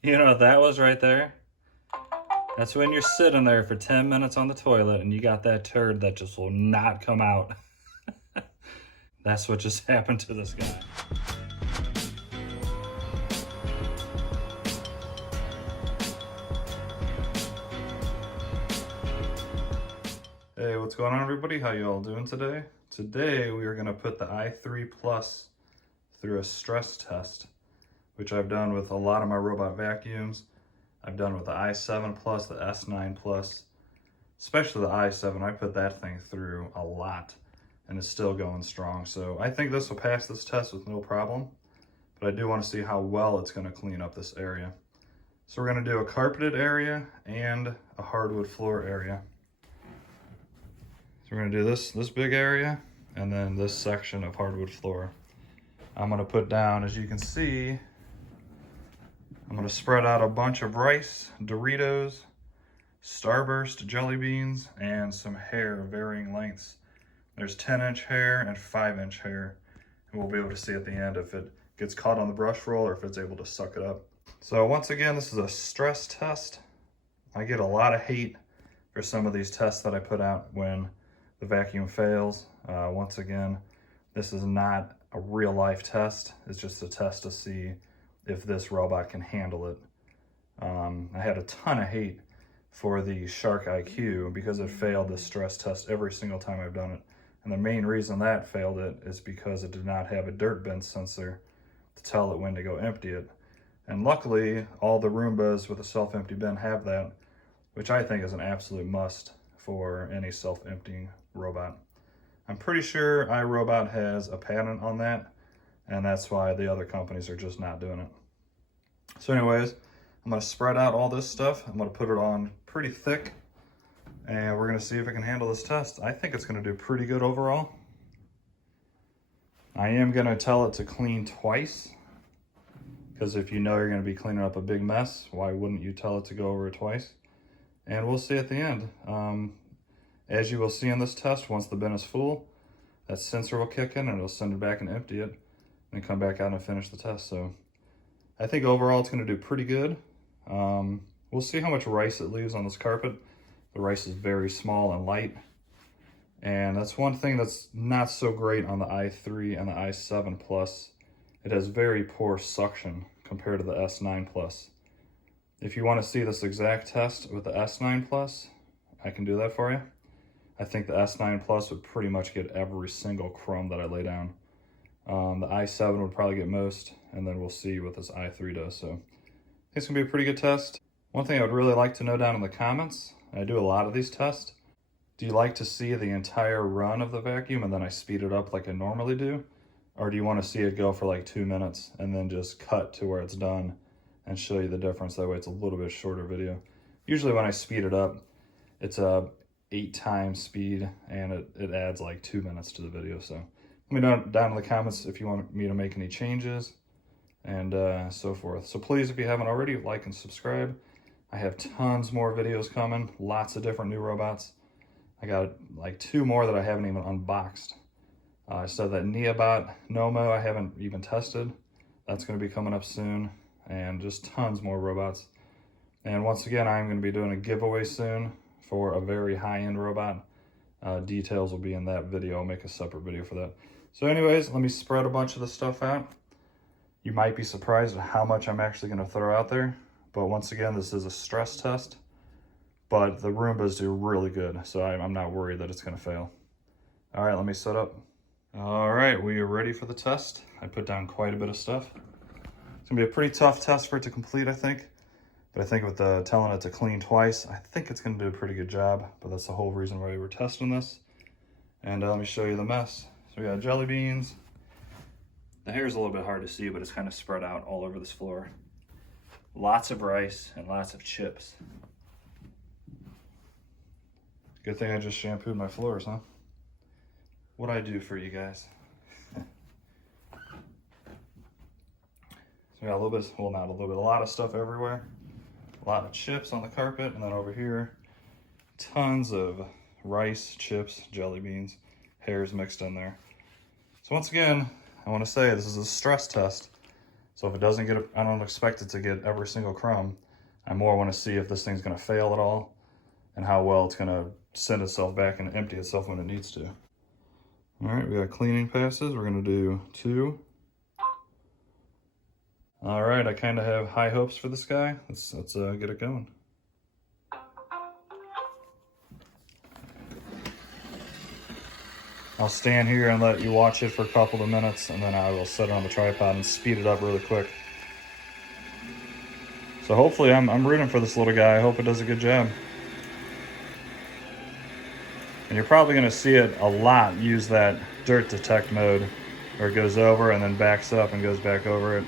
You know what that was right there? That's when you're sitting there for 10 minutes on the toilet and you got that turd that just will not come out. That's what just happened to this guy. Hey, what's going on everybody? How you all doing today? Today we are going to put the i3 Plus through a stress test, which I've done with a lot of my robot vacuums. I've done with the i7 Plus, the S9 Plus, especially the i7. I put that thing through a lot and it's still going strong. So I think this will pass this test with no problem, but I do want to see how well it's going to clean up this area. So we're going to do a carpeted area and a hardwood floor area. So we're going to do this big area and then this section of hardwood floor. I'm going to put down, as you can see, I'm going to spread out a bunch of rice, Doritos, Starburst jelly beans, and some hair of varying lengths. There's 10-inch hair and 5-inch hair. And we'll be able to see at the end if it gets caught on the brush roll or if it's able to suck it up. So once again, this is a stress test. I get a lot of hate for some of these tests that I put out when the vacuum fails. Once again, this is not a real life test. It's just a test to see if this robot can handle it. I had a ton of hate for the Shark IQ because it failed the stress test every single time I've done it. And the main reason that failed it is because it did not have a dirt bin sensor to tell it when to go empty it. And luckily, all the Roombas with a self-empty bin have that, which I think is an absolute must for any self-emptying robot. I'm pretty sure iRobot has a patent on that, and that's why the other companies are just not doing it. So anyways, I'm going to spread out all this stuff. I'm going to put it on pretty thick, and we're going to see if it can handle this test. I think it's going to do pretty good overall. I am going to tell it to clean twice, because if you know you're going to be cleaning up a big mess, why wouldn't you tell it to go over it twice? And we'll see at the end. As you will see in this test, once the bin is full, that sensor will kick in and it'll send it back and empty it, and come back out and finish the test. So I think overall it's going to do pretty good. We'll see how much rice it leaves on this carpet. The rice is very small and light. And that's one thing that's not so great on the i3 and the i7 Plus. It has very poor suction compared to the S9 Plus. If you want to see this exact test with the S9 Plus, I can do that for you. I think the S9 Plus would pretty much get every single crumb that I lay down. The i7 would probably get most, and then we'll see what this i3 does. So I think it's gonna be a pretty good test. One thing I would really like to know down in the comments, I do a lot of these tests, do you like to see the entire run of the vacuum and then I speed it up like I normally do? Or do you want to see it go for like 2 minutes and then just cut to where it's done and show you the difference? That way it's a little bit shorter video. Usually when I speed it up, it's a 8 times speed and it adds like 2 minutes to the video. So let me know down in the comments if you want me to make any changes and so forth. So please, if you haven't already, like and subscribe. I have tons more videos coming, lots of different new robots. I got like 2 more that I haven't even unboxed. I said that Neobot Nomo I haven't even tested. That's going to be coming up soon, and just tons more robots. And once again, I'm going to be doing a giveaway soon for a very high-end robot. Details will be in that video. I'll make a separate video for that. So anyways, let me spread a bunch of the stuff out. You might be surprised at how much I'm actually going to throw out there. But once again, this is a stress test. But the Roombas do really good, so I'm not worried that it's going to fail. All right, let me set up. All right, we are ready for the test. I put down quite a bit of stuff. It's going to be a pretty tough test for it to complete, I think. But I think with telling it to clean twice, I think it's going to do a pretty good job. But that's the whole reason why we were testing this. And let me show you the mess. So we got jelly beans. The hair is a little bit hard to see, but it's kind of spread out all over this floor. Lots of rice and lots of chips. Good thing I just shampooed my floors, huh? What'd I do for you guys? So we got a little bit, well, not a little bit, a lot of stuff everywhere. A lot of chips on the carpet, and then over here, tons of rice, chips, jelly beans, hairs mixed in there. So once again, I want to say this is a stress test. So if it doesn't get, I don't expect it to get every single crumb. I more want to see if this thing's gonna fail at all and how well it's gonna send itself back and empty itself when it needs to. All right, we got cleaning passes. We're gonna do 2. All right, I kind of have high hopes for this guy. Let's get it going. I'll stand here and let you watch it for a couple of minutes, and then I will set it on the tripod and speed it up really quick. So hopefully I'm rooting for this little guy. I hope it does a good job. And you're probably gonna see it a lot use that dirt detect mode, where it goes over and then backs up and goes back over it.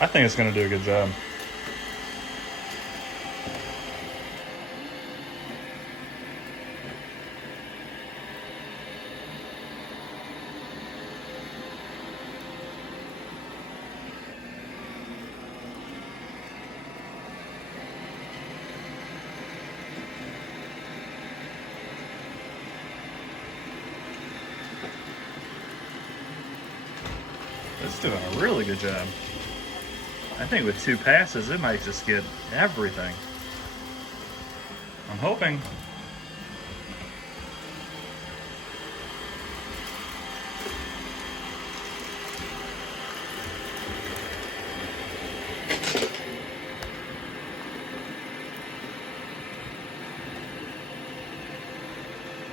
I think it's gonna do a good job. It's doing a really good job. I think with 2 passes, it might just get everything. I'm hoping.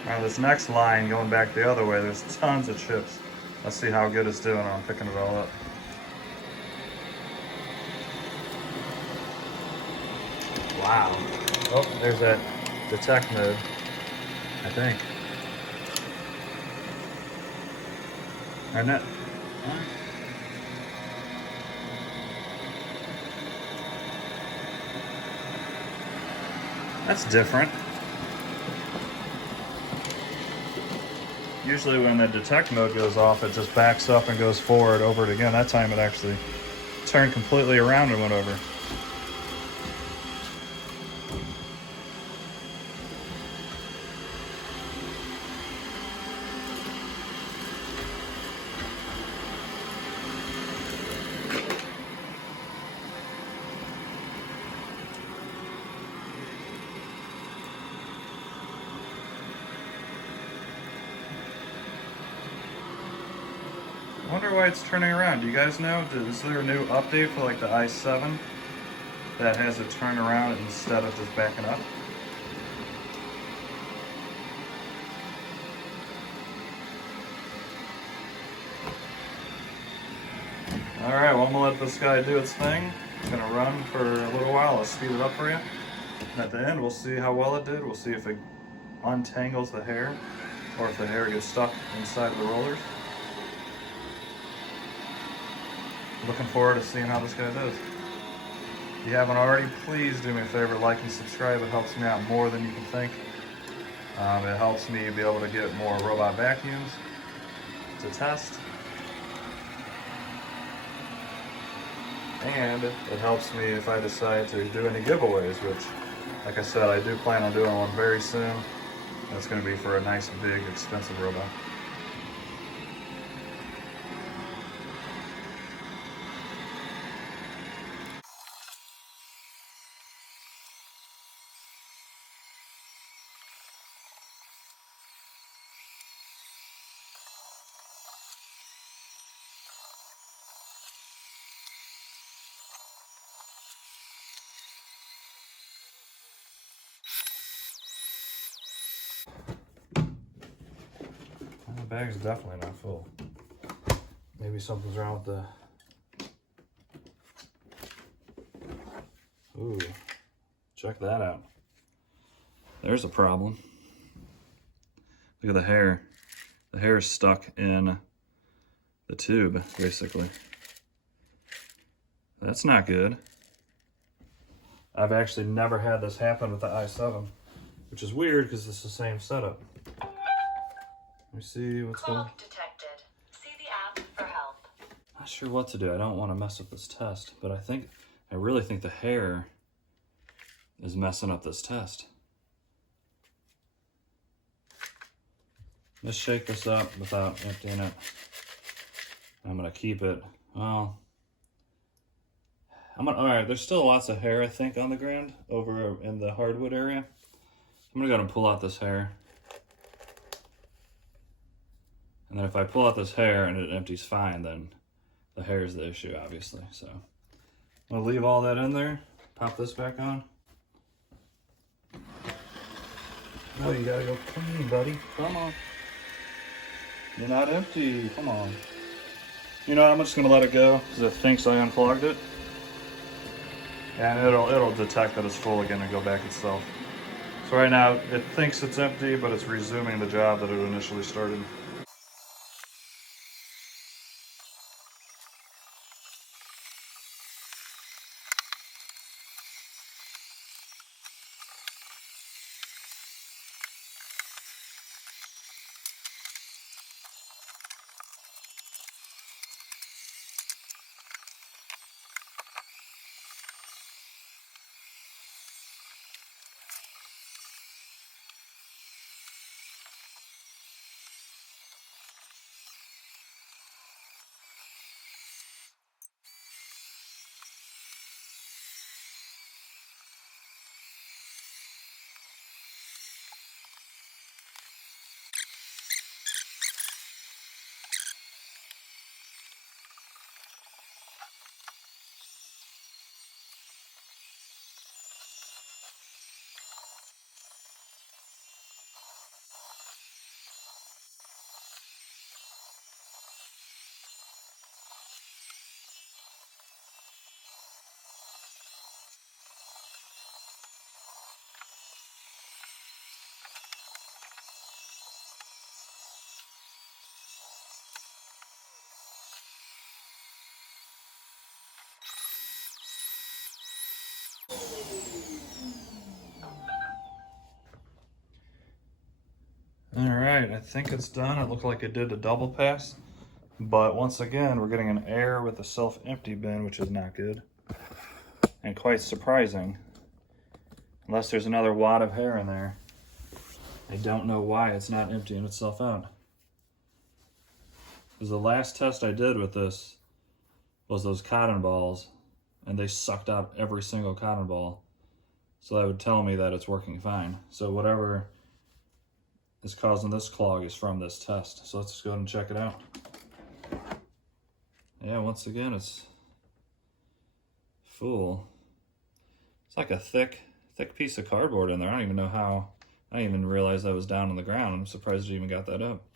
All right, this next line going back the other way, there's tons of chips. Let's see how good it's doing on picking it all up. Wow. Oh, there's that detect mode, I think. And that, that's different. Usually when the detect mode goes off, it just backs up and goes forward over it again. That time it actually turned completely around and went over. I wonder why it's turning around. Do you guys know? Is there a new update for like the i7 that has it turn around instead of just backing up? All right, well, I'm gonna let this guy do its thing. It's gonna run for a little while. I'll speed it up for you. And at the end, we'll see how well it did. We'll see if it untangles the hair or if the hair gets stuck inside the rollers. Looking forward to seeing how this guy does. If you haven't already, please do me a favor, like and subscribe. It helps me out more than you can think. It helps me be able to get more robot vacuums to test. And it helps me if I decide to do any giveaways, which, like I said, I do plan on doing one very soon. That's going to be for a nice, big, expensive robot. The bag's definitely not full. Maybe something's wrong with the... Ooh, check that out. There's a problem. Look at the hair. The hair is stuck in the tube, basically. That's not good. I've actually never had this happen with the i7, which is weird because it's the same setup. Let me see what's going on. Clog detected. See the Not sure what to do. I don't want to mess up this test, but I really think the hair is messing up this test. Let's shake this up without emptying it. I'm gonna keep it, well, all right, there's still lots of hair, I think, on the ground over in the hardwood area. I'm gonna go ahead and pull out this hair. And then if I pull out this hair and it empties fine, then the hair is the issue, obviously. So I'm gonna leave all that in there, pop this back on. No, you gotta go clean, buddy. Come on. You're not empty, come on. You know, I'm just gonna let it go because it thinks I unplugged it. And it'll detect that it's full again and go back itself. So right now, it thinks it's empty, but it's resuming the job that it initially started. All right, I think it's done. It looked like it did a double pass, but once again, we're getting an error with the self-empty bin, which is not good and quite surprising. Unless there's another wad of hair in there. I don't know why it's not emptying itself out. Because the last test I did with this was those cotton balls, and they sucked out every single cotton ball. So that would tell me that it's working fine. So whatever is causing this clog is from this test. So let's just go ahead and check it out. Yeah, once again, it's full. It's like a thick piece of cardboard in there. I don't even know how. I didn't even realize that was down on the ground. I'm surprised you even got that up.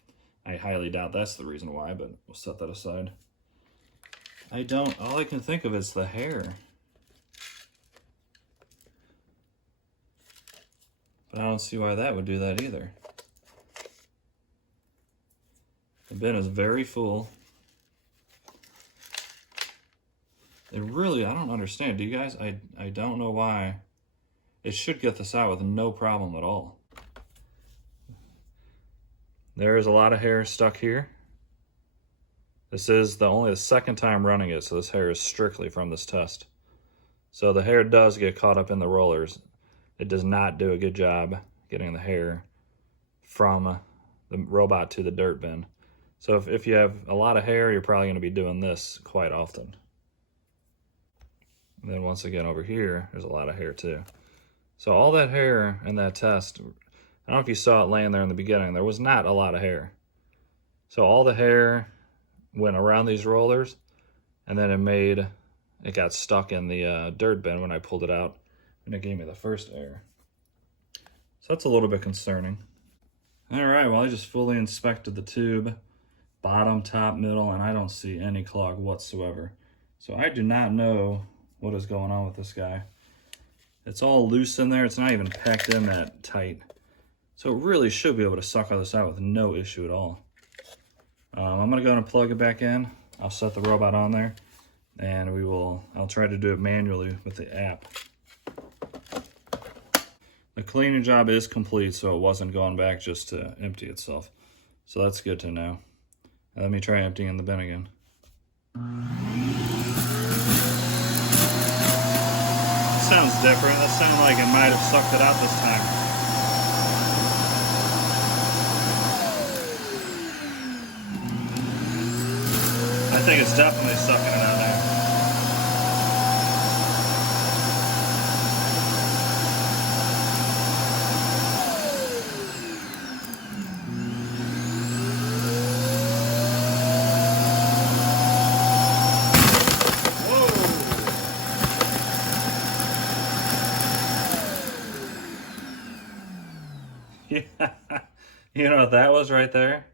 I highly doubt that's the reason why, but we'll set that aside. All I can think of is the hair. But I don't see why that would do that either. The bin is very full. I don't understand. Do you guys? I don't know why. It should get this out with no problem at all. There is a lot of hair stuck here. This is only the second time running it, so this hair is strictly from this test. So the hair does get caught up in the rollers. It does not do a good job getting the hair from the robot to the dirt bin. So if you have a lot of hair, you're probably going to be doing this quite often. And then once again over here, there's a lot of hair too. So all that hair in that test, I don't know if you saw it laying there in the beginning, there was not a lot of hair. So all the hair went around these rollers, and then it got stuck in the dirt bin when I pulled it out, and it gave me the first error. So that's a little bit concerning. All right, well, I just fully inspected the tube, bottom, top, middle, and I don't see any clog whatsoever. So I do not know what is going on with this guy. It's all loose in there. It's not even packed in that tight. So it really should be able to suck all this out with no issue at all. I'm gonna go and plug it back in. I'll set the robot on there, and I'll try to do it manually with the app. The cleaning job is complete, so it wasn't going back just to empty itself. So that's good to know. Let me try emptying the bin again. Sounds different. That sounded like it might have sucked it out this time. I think it's definitely sucking it out now. Yeah, you know what that was right there?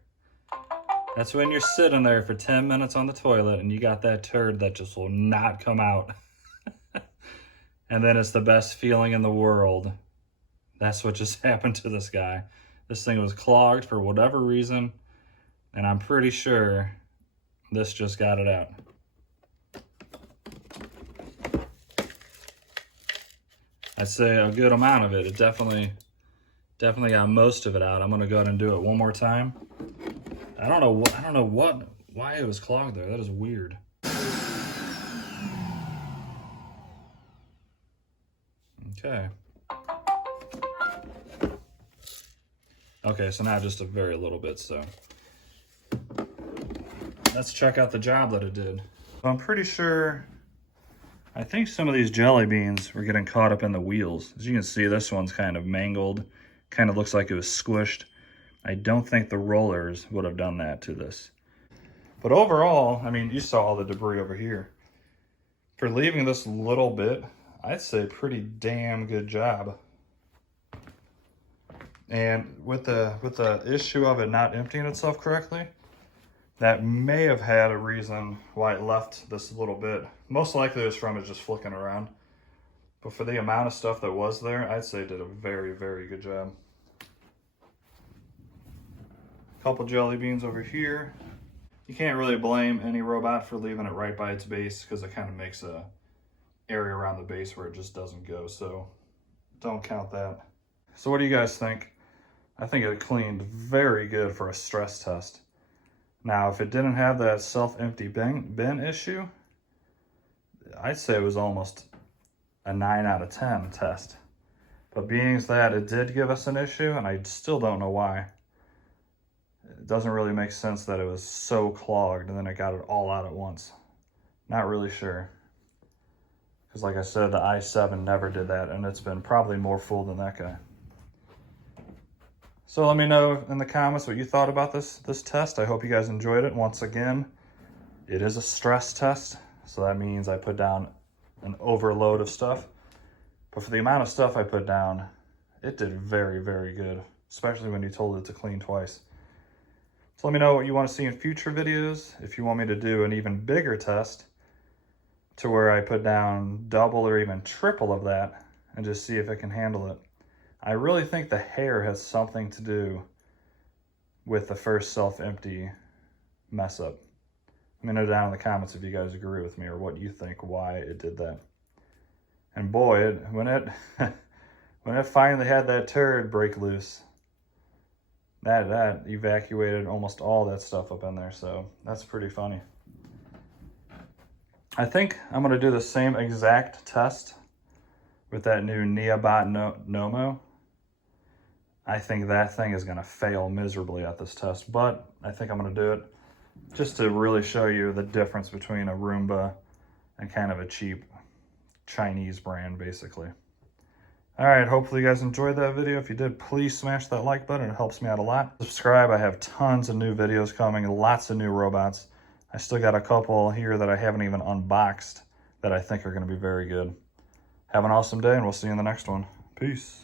That's when you're sitting there for 10 minutes on the toilet and you got that turd that just will not come out. And then it's the best feeling in the world. That's what just happened to this guy. This thing was clogged for whatever reason, and I'm pretty sure this just got it out. I'd say a good amount of it. It definitely got most of it out. I'm gonna go ahead and do it one more time. I don't know why it was clogged there. That is weird. Okay. Okay, so now just a very little bit, so. Let's check out the job that it did. I'm pretty sure, I think some of these jelly beans were getting caught up in the wheels. As you can see, this one's kind of mangled. Kind of looks like it was squished. I don't think the rollers would have done that to this. But overall, I mean, you saw all the debris over here. For leaving this little bit, I'd say pretty damn good job. And with the issue of it not emptying itself correctly, that may have had a reason why it left this little bit. Most likely it was from it just flicking around. But for the amount of stuff that was there, I'd say it did a very, very good job. Couple jelly beans over here. You can't really blame any robot for leaving it right by its base because it kind of makes a area around the base where it just doesn't go, so don't count that. So what do you guys think? I think it cleaned very good for a stress test. Now, if it didn't have that self-empty bin issue, I'd say it was almost a 9 out of 10 test. But being that it did give us an issue, and I still don't know why, it doesn't really make sense that it was so clogged and then it got it all out at once. Not really sure. Because like I said, the i7 never did that, and it's been probably more full than that guy. So let me know in the comments what you thought about this test. I hope you guys enjoyed it. Once again, it is a stress test, so that means I put down an overload of stuff. But for the amount of stuff I put down, it did very, very good, especially when you told it to clean twice. So let me know what you want to see in future videos. If you want me to do an even bigger test to where I put down double or even triple of that and just see if it can handle it. I really think the hair has something to do with the first self-empty mess up. Let me know down in the comments if you guys agree with me or what you think why it did that. And boy, when it finally had that turd break loose, that evacuated almost all that stuff up in there, so that's pretty funny. I think I'm going to do the same exact test with that new iRobot Roomba. I think that thing is going to fail miserably at this test, but I think I'm going to do it just to really show you the difference between a Roomba and kind of a cheap Chinese brand, basically. All right, hopefully you guys enjoyed that video. If you did, please smash that like button. It helps me out a lot. Subscribe. I have tons of new videos coming, lots of new robots. I still got a couple here that I haven't even unboxed that I think are going to be very good. Have an awesome day, and we'll see you in the next one. Peace.